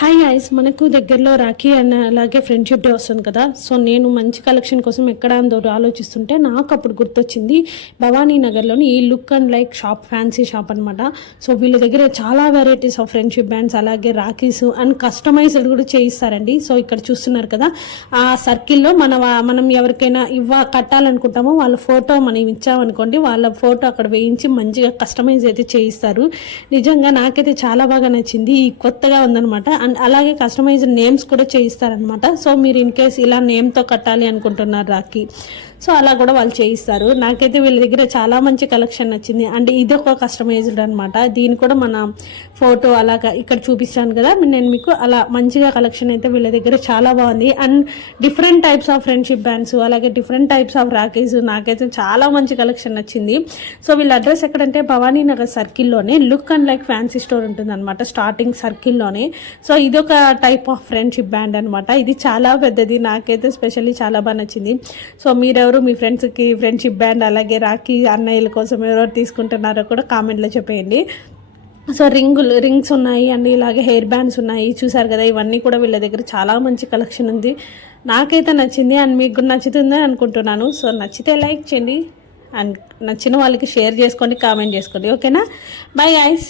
Hi guys, మనకు దగ్గరలో Rakhi and అలాగే ఫ్రెండ్షిప్ డే వస్తుంది కదా. సో నేను మంచి కలెక్షన్ కోసం ఎక్కడ అందో ఆలోచిస్తుంటే నాకు అప్పుడు గుర్తొచ్చింది భవానీ నగర్లోని ఈ look and like shop, fancy shop అనమాట. సో వీళ్ళ దగ్గర చాలా వెరైటీస్ ఆఫ్ ఫ్రెండ్షిప్ బ్యాండ్స్ అలాగే రాఖీస్ అండ్ కస్టమైజ్డ్ కూడా చేయిస్తారండి. సో ఇక్కడ చూస్తున్నారు కదా, ఆ సర్కిల్లో మనం ఎవరికైనా కట్టాలనుకుంటామో వాళ్ళ ఫోటో మనం ఇచ్చామనుకోండి, వాళ్ళ ఫోటో అక్కడ వేయించి మంచిగా కస్టమైజ్ అయితే చేయిస్తారు. నిజంగా నాకైతే చాలా బాగా నచ్చింది. ఈ కొత్తగా ఉందనమాట. అండ్ అలాగే కస్టమైజ్డ్ నేమ్స్ కూడా చేయిస్తారనమాట. సో మీరు ఇన్ కేస్ ఇలా నేమ్తో కట్టాలి అనుకుంటున్నారు రాఖీ, సో అలా కూడా వాళ్ళు చేయిస్తారు. నాకైతే వీళ్ళ దగ్గర చాలా మంచి కలెక్షన్ నచ్చింది. అండ్ ఇది ఒక కస్టమైజ్డ్ అనమాట. దీని కూడా మన ఫోటో అలాగా ఇక్కడ చూపిస్తాను కదా నేను మీకు, అలా మంచిగా కలెక్షన్ అయితే వీళ్ళ దగ్గర చాలా బాగుంది. And different types of friendship bands అలాగే డిఫరెంట్ టైప్స్ ఆఫ్ రాఖీస్ నాకైతే చాలా మంచి కలెక్షన్ నచ్చింది. సో వీళ్ళ అడ్రస్ ఎక్కడంటే భవానీ నగర్ సర్కిల్లోనే look and like fancy store ఉంటుంది అనమాట, స్టార్టింగ్ సర్కిల్లోనే. సో ఇది ఒక టైప్ ఆఫ్ ఫ్రెండ్షిప్ బ్యాండ్ అనమాట. ఇది చాలా పెద్దది, నాకైతే స్పెషల్లీ చాలా బాగా నచ్చింది. సో మీరెవరు మీ ఫ్రెండ్స్కి ఫ్రెండ్షిప్ బ్యాండ్ అలాగే రాఖీ అన్నయ్యల కోసం ఎవరెవరు తీసుకుంటున్నారో కూడా కామెంట్లో చెప్పేయండి. సో రింగ్స్ ఉన్నాయి అండ్ ఇలాగే హెయిర్ బ్యాండ్స్ ఉన్నాయి. చూసారు కదా, ఇవన్నీ కూడా వీళ్ళ దగ్గర చాలా మంచి కలెక్షన్ ఉంది. నాకైతే నచ్చింది అండ్ మీకు నచ్చుతుందని అనుకుంటున్నాను. సో నచ్చితే లైక్ చేయండి అండ్ నచ్చిన వాళ్ళకి షేర్ చేసుకోండి, కామెంట్ చేసుకోండి. ఓకేనా, బై గైస్.